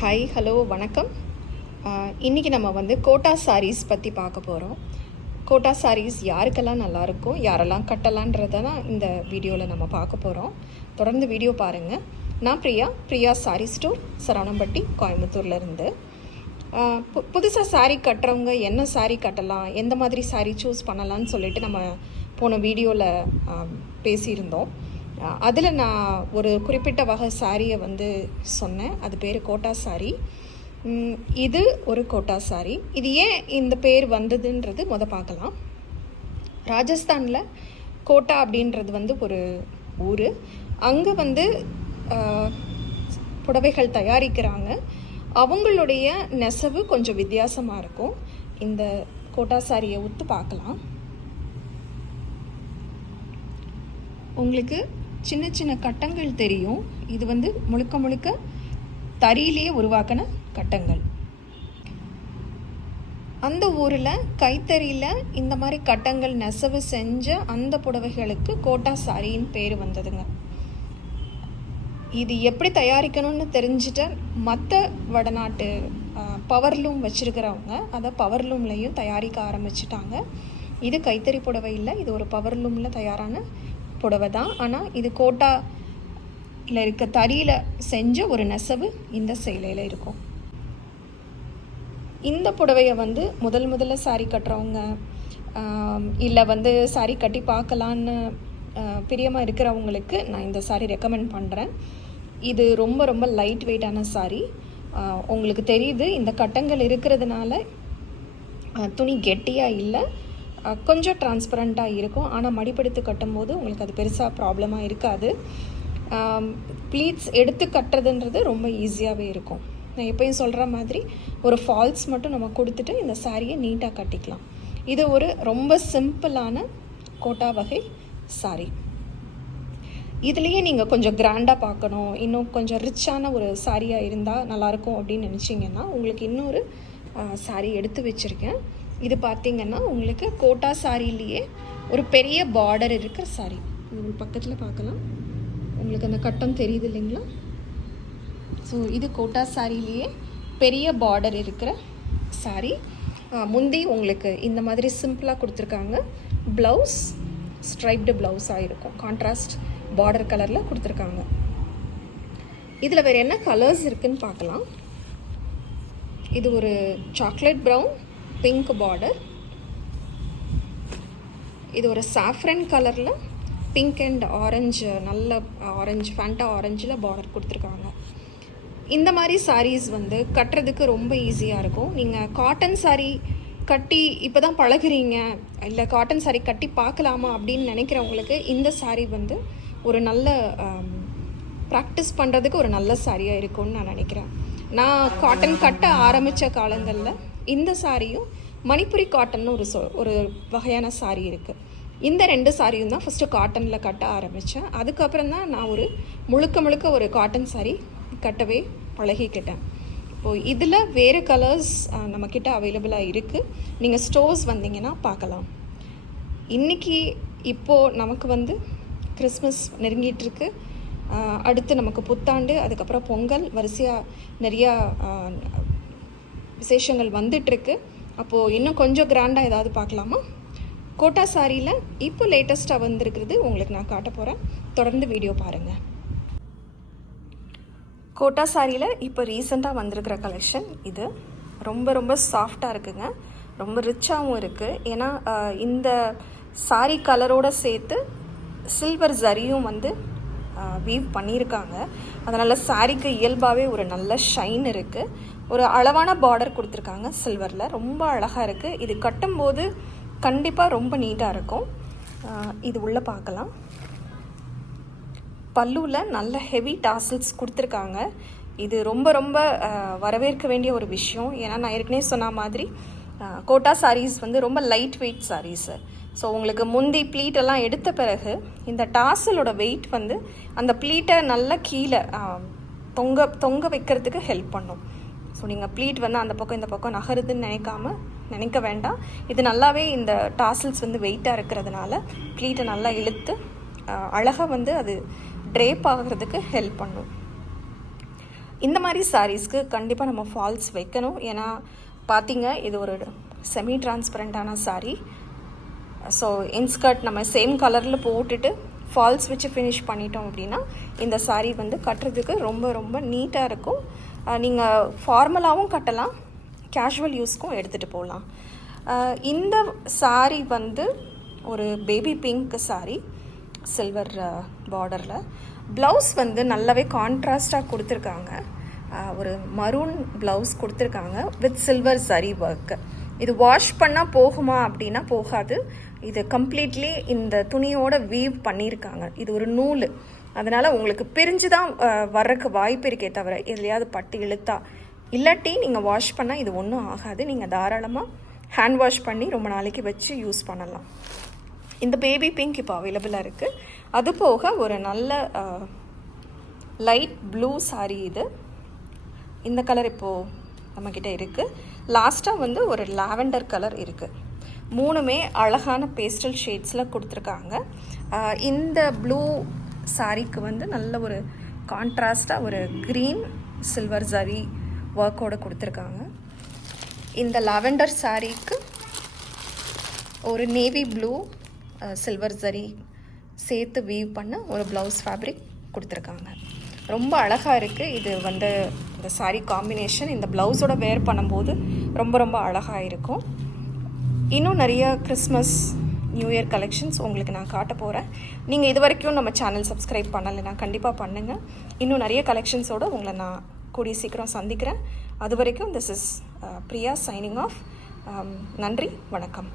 Hi hello வணக்கம். இன்றைக்கி நம்ம வந்து கோட்டா சாரீஸ் பற்றி பார்க்க போகிறோம். கோட்டா சாரீஸ் யாருக்கெல்லாம் நல்லாயிருக்கும், யாரெல்லாம் கட்டலான்றதை தான் இந்த வீடியோவில் நம்ம பார்க்க போகிறோம். தொடர்ந்து வீடியோ பாருங்கள். நான் பிரியா சாரீ ஸ்டோர், சரவணம்பட்டி, கோயம்புத்தூர்லேருந்து. புதுசாக சாரீ கட்டுறவங்க என்ன சாரீ கட்டலாம், எந்த மாதிரி சாரீ சூஸ் பண்ணலான்னு சொல்லிட்டு நம்ம போன வீடியோவில் பேசியிருந்தோம். அதில் நான் ஒரு குறிப்பிட்ட வகை சாரியை வந்து சொன்னேன். அது பேர் கோட்டா சாரி. இது ஒரு கோட்டா சாரி. இது ஏன் இந்த பேர் வந்ததுன்றது பார்க்கலாம். ராஜஸ்தானில் கோட்டா அப்படின்றது வந்து ஒரு ஊர். அங்கே வந்து புடவைகள் தயாரிக்கிறாங்க. அவங்களுடைய நெசவு கொஞ்சம் வித்தியாசமாக இருக்கும். இந்த கோட்டா சாரியை உத்து பார்க்கலாம். உங்களுக்கு சின்ன சின்ன கட்டங்கள் தெரியும். இது வந்து முழுக்க முழுக்க தறியிலேயே உருவாக்கின கட்டங்கள். அந்த ஊரில் கைத்தறியில் இந்த மாதிரி கட்டங்கள் நெசவு செஞ்ச அந்த புடவைகளுக்கு கோட்டா சாரின்னு பேர் வந்ததுங்க. இது எப்படி தயாரிக்கணும்னு தெரிஞ்சுட்டு மற்ற வடநாட்டு பவர்லூம் வச்சுருக்கிறவங்க அதை பவர்லூம்லையும் தயாரிக்க ஆரம்பிச்சிட்டாங்க. இது கைத்தறி புடவை இல்லை, இது ஒரு பவர்லூமில் தயாரான புடவை தான். ஆனால் இது கோட்டாவில் இருக்க தறியில் செஞ்ச ஒரு நெசவு இந்த சேலையில் இருக்கும். இந்த புடவையை வந்து முதல்ல சாரி கட்டுறவங்க இல்லை வந்து சாரி கட்டி பார்க்கலான்னு பிரியமாக இருக்கிறவங்களுக்கு நான் இந்த சாரி ரெக்கமெண்ட் பண்ணுறேன். இது ரொம்ப ரொம்ப லைட் வெயிட்டான சாரி. உங்களுக்கு தெரியுது, இந்த கட்டங்கள் இருக்கிறதுனால துணி கெட்டியாக இல்லை, கொஞ்சம் டிரான்ஸ்பரண்ட்டாக இருக்கும். ஆனால் மடிப்பெடுத்து கட்டும்போது உங்களுக்கு அது பெருசாக ப்ராப்ளமாக இருக்காது. ப்ளீட்ஸ் எடுத்து கட்டுறதுன்றது ரொம்ப ஈஸியாகவே இருக்கும். நான் எப்பயும் சொல்கிற மாதிரி ஒரு ஃபால்ஸ் மட்டும் நம்ம கொடுத்துட்டு இந்த சாரியை நீட்டாக கட்டிக்கலாம். இது ஒரு ரொம்ப சிம்பிளான கோட்டா வகை சாரி. இதுலேயே நீங்கள் கொஞ்சம் கிராண்டாக பார்க்கணும், இன்னும் கொஞ்சம் ரிச்சான ஒரு சாரியாக இருந்தால் நல்லாயிருக்கும் அப்படின்னு நினச்சிங்கன்னா உங்களுக்கு இன்னொரு சாரி எடுத்து வச்சுருக்கேன். இது பார்த்திங்கன்னா உங்களுக்கு கோட்டா சாரிலேயே ஒரு பெரிய பார்டர் இருக்கிற சாரி. இது பக்கத்தில் பார்க்கலாம், உங்களுக்கு அந்த கட்டம் தெரியுது இல்லைங்களா? ஸோ இது கோட்டா சாரிலேயே பெரிய பார்டர் இருக்கிற சாரி. முந்தி உங்களுக்கு இந்த மாதிரி சிம்பிளாக கொடுத்துருக்காங்க. ப்ளவுஸ் ஸ்ட்ரைப்டு ப்ளவுஸாக இருக்கும், கான்ட்ராஸ்ட் பார்டர் கலரில் கொடுத்துருக்காங்க. இதில் வேறு என்ன கலர்ஸ் இருக்குதுன்னு பார்க்கலாம். இது ஒரு சாக்லேட் ப்ரவுன், பிங்க் பார்டர். இது ஒரு சாஃப்ரன் கலரில் பிங்க் அண்ட் ஆரஞ்சு, நல்ல ஆரஞ்சு, ஃபேண்டா ஆரஞ்சில் பார்டர் கொடுத்துருக்காங்க. இந்த மாதிரி சாரீஸ் வந்து கட்டுறதுக்கு ரொம்ப ஈஸியாக இருக்கும். நீங்கள் காட்டன் சாரீ கட்டி இப்போ தான் பழகுறீங்க, இல்லை காட்டன் சாரீ கட்டி பார்க்கலாமா அப்படின்னு நினைக்கிறவங்களுக்கு இந்த சாரீ வந்து ஒரு நல்ல ப்ராக்டிஸ் பண்ணுறதுக்கு ஒரு நல்ல சாரியாக இருக்கும்னு நான் நினைக்கிறேன். நான் காட்டன் கட்ட ஆரம்பித்த காலங்களில் இந்த சாரியும் மணிப்புரி காட்டன்னு ஒரு வகையான சாரி இருக்குது. இந்த ரெண்டு சாரியும் தான் ஃபஸ்ட்டு காட்டனில் கட்ட ஆரம்பித்தேன். அதுக்கப்புறம் தான் நான் ஒரு முழுக்க ஒரு காட்டன் சாரி கட்டவே பழகிக்கிட்டேன். இப்போது இதில் வேறு கலர்ஸ் நம்மக்கிட்ட அவைலபிளாக இருக்குது. நீங்கள் ஸ்டோர்ஸ் வந்தீங்கன்னா பார்க்கலாம். இன்றைக்கி இப்போது நமக்கு வந்து கிறிஸ்மஸ் நெருங்கிட்டுருக்கு. அடுத்து நமக்கு புத்தாண்டு, அதுக்கப்புறம் பொங்கல், வரிசையாக நிறையா விசேஷங்கள் வந்துட்டுருக்கு. அப்போது இன்னும் கொஞ்சம் கிராண்டாக ஏதாவது பார்க்கலாமா? கோட்டா சாரியில் இப்போ லேட்டஸ்ட்டாக வந்திருக்கிறது உங்களுக்கு நான் காட்ட போகிறேன். தொடர்ந்து வீடியோ பாருங்கள். கோட்டா சாரியில் இப்போ ரீசெண்டாக வந்திருக்கிற கலெக்ஷன் இது. ரொம்ப சாஃப்டாக இருக்குங்க, ரொம்ப ரிச்சாகவும் இருக்குது. ஏன்னா இந்த சாரி கலரோடு சேர்த்து சில்வர் ஜரியும் வந்து வீவ் பண்ணியிருக்காங்க. அதனால் சாரிக்கு இயல்பாகவே ஒரு நல்ல ஷைன் இருக்குது. ஒரு அளவான பார்டர் கொடுத்துருக்காங்க சில்வரில், ரொம்ப அழகாக இருக்குது. இது கட்டும்போது கண்டிப்பாக ரொம்ப நீட்டாக இருக்கும். இது உள்ளே பார்க்கலாம். பல்லுவில் நல்ல ஹெவி டாசல்ஸ் கொடுத்துருக்காங்க. இது ரொம்ப வரவேற்க வேண்டிய ஒரு விஷயம். ஏன்னா நான் ஏற்கனவே சொன்ன மாதிரி கோட்டா சாரீஸ் வந்து ரொம்ப லைட் வெயிட் சாரீஸு. ஸோ உங்களுக்கு முந்தி ப்ளீட்டெல்லாம் எடுத்த பிறகு இந்த டாசலோட வெயிட் வந்து அந்த ப்ளீட்டை நல்லா கீழே தொங்க வைக்கிறதுக்கு ஹெல்ப் பண்ணும். ஸோ நீங்கள் ப்ளீட் வந்து அந்த பக்கம் இந்த பக்கம் நகருதுன்னு நினைக்க வேண்டாம். இது நல்லாவே இந்த டாசல்ஸ் வந்து வெயிட்டாக இருக்கிறதுனால ப்ளீட்டை நல்லா இழுத்து அழகாக வந்து அது ட்ரேப் ஆகிறதுக்கு ஹெல்ப் பண்ணும். இந்த மாதிரி சாரீஸ்க்கு கண்டிப்பாக நம்ம ஃபால்ஸ் வைக்கணும். ஏன்னா பார்த்தீங்க, இது ஒரு செமி டிரான்ஸ்பரண்ட்டான சாரீ. ஸோ இன்ஸ்கர்ட் நம்ம சேம் கலரில் போட்டுட்டு ஃபால்ஸ் வச்சு ஃபினிஷ் பண்ணிட்டோம் அப்படின்னா இந்த சாரீ வந்து கட்டுறதுக்கு ரொம்ப ரொம்ப நீட்டாக இருக்கும். நீங்கள் ஃபார்மலாகவும் கட்டலாம், கேஷுவல் யூஸ்க்கும் எடுத்துகிட்டு போகலாம். இந்த சாரீ வந்து ஒரு பேபி பிங்க் சாரீ, சில்வர் பார்டரில். ப்ளவுஸ் வந்து நல்லாவே கான்ட்ராஸ்டாக கொடுத்துருக்காங்க. ஒரு மரூன் ப்ளவுஸ் கொடுத்துருக்காங்க வித் சில்வர் சரி ஒர்க்கு. இது வாஷ் பண்ணால் போகுமா அப்படின்னா போகாது. இது கம்ப்ளீட்லி இந்த துணியோட வீவ் பண்ணியிருக்காங்க. இது ஒரு நூல், அதனால் உங்களுக்கு பிரிஞ்சு தான் வர்றதுக்கு வாய்ப்பு இருக்கே தவிர எதுலையாவது பட்டு இழுத்தா, இல்லாட்டி நீங்கள் வாஷ் பண்ணால் இது ஒன்றும் ஆகாது. நீங்கள் தாராளமாக ஹேண்ட் வாஷ் பண்ணி ரொம்ப நாளைக்கு வச்சு யூஸ் பண்ணலாம். இந்த பேபி பிங்க் இப்போ அவைலபிளாக இருக்குது. அது போக ஒரு நல்ல லைட் ப்ளூ சாரீ இது. இந்த கலர் இப்போது நம்மக்கிட்ட இருக்குது. லாஸ்ட்டாக வந்து ஒரு லாவெண்டர் கலர் இருக்குது. மூணுமே அழகான பேஸ்டல் ஷேட்ஸில் கொடுத்துருக்காங்க. இந்த ப்ளூ சாரீக்கு வந்து நல்ல ஒரு கான்ட்ராஸ்டாக ஒரு க்ரீன் சில்வர் ஜரி ஒர்க்கோடு கொடுத்துருக்காங்க. இந்த லாவெண்டர் சாரீக்கு ஒரு நேவி ப்ளூ சில்வர் ஜரி சேர்த்து வீவ் பண்ண ஒரு ப்ளவுஸ் ஃபேப்ரிக் கொடுத்துருக்காங்க. ரொம்ப அழகாக இருக்குது. இது வந்து இந்த சாரீ காம்பினேஷன் இந்த ப்ளவுஸோட வேர் பண்ணும்போது ரொம்ப ரொம்ப அழகாக இருக்கும். இன்னும் நிறைய கிறிஸ்மஸ் நியூ இயர் கலெக்ஷன்ஸ் உங்களுக்கு நான் காட்ட போகிறேன். நீங்கள் இது வரைக்கும் நம்ம சேனல் சப்ஸ்கிரைப் பண்ணலைன்னா கண்டிப்பாக பண்ணுங்கள். இன்னும் நிறைய கலெக்ஷன்ஸோடு உங்களை நான் கூடிய சீக்கிரம் சந்திக்கிறேன். அது வரைக்கும் this is Priya signing off. நன்றி, வணக்கம்.